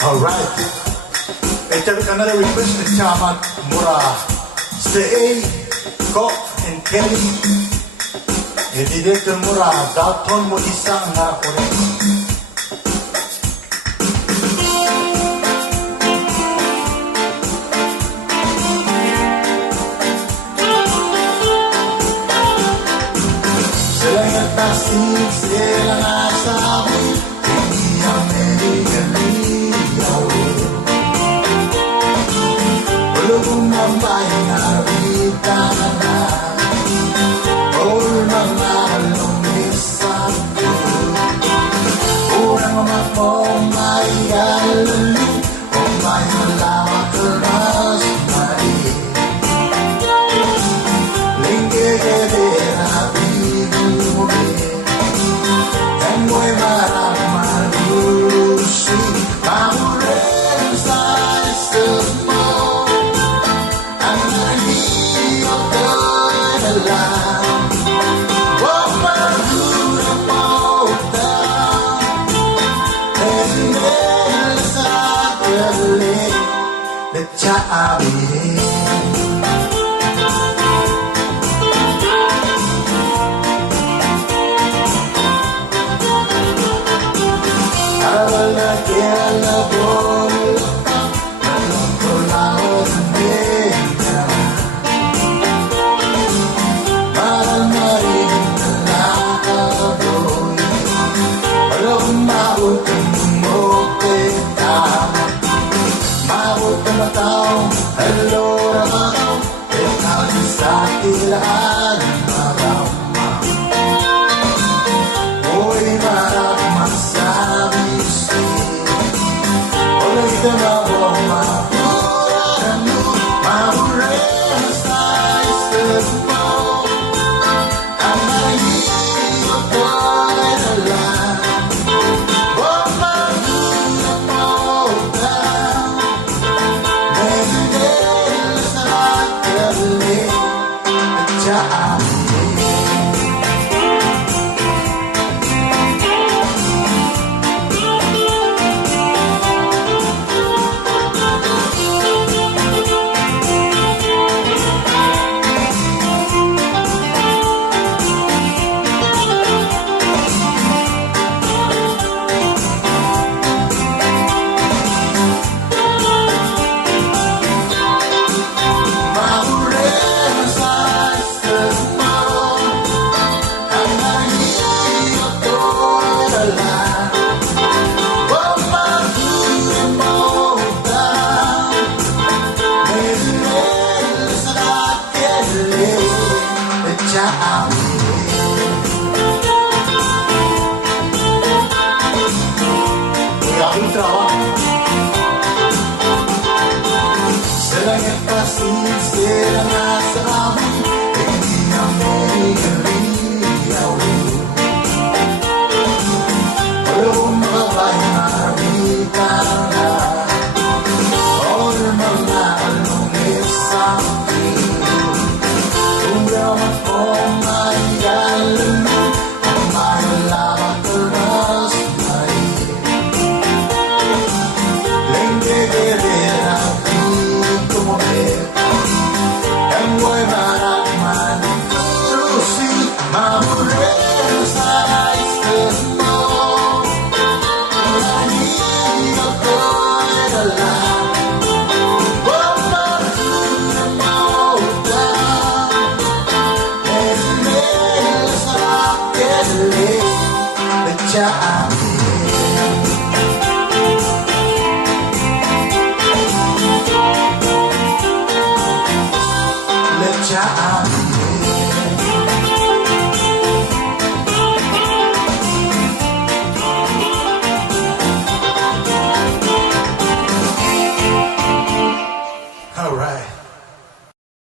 Alright. Ito another request ng Chamat Mura. Sechei, Koch, and Kelly. Director Mura, Dalton, Mokisang na ulit. Silang nagtasin, silang asabi, hindi ang merigaliyaw. Ulubong ng bayan na rita na, all mga lumisan ko. Unang mga po may alalo, o may malawak tunas mali. Linggigedera bigubin, and mo'y marang malusi, mamurin sa isip mo. Ang nahiyok ko'y nalang, huwag magulang mo down. Nagingin sa galing, nagtsaabihin. Awal na kaya bola ka, alam ko lahat hindi ka. Mahal na rin na nakaboy, alam mautang mo kita. Mautang na taong halora ako, ikaw din sa tilaan marama. Uy, marap masabi ito na buong mapuran mo, mamurin sa isip mo. Ang nahiyok ko'y nalang, huwag magulang mo down. Nagingin sa galing, nagtsaabihin. Silang nagtasin, silang asabi, hindi na merigaliyaw. Walang mga bayan na rita na, all mga lumisan ko. Kung yaman po may alano, ang may lawak tunas mali. Linggigedera bigubin, and mo'y marang malusi, mamurin sa isip mo. Ang nahiyok ko'y nalang, huwag magulang mo down. Nagingin sa galing, nagtsaabihin. Let's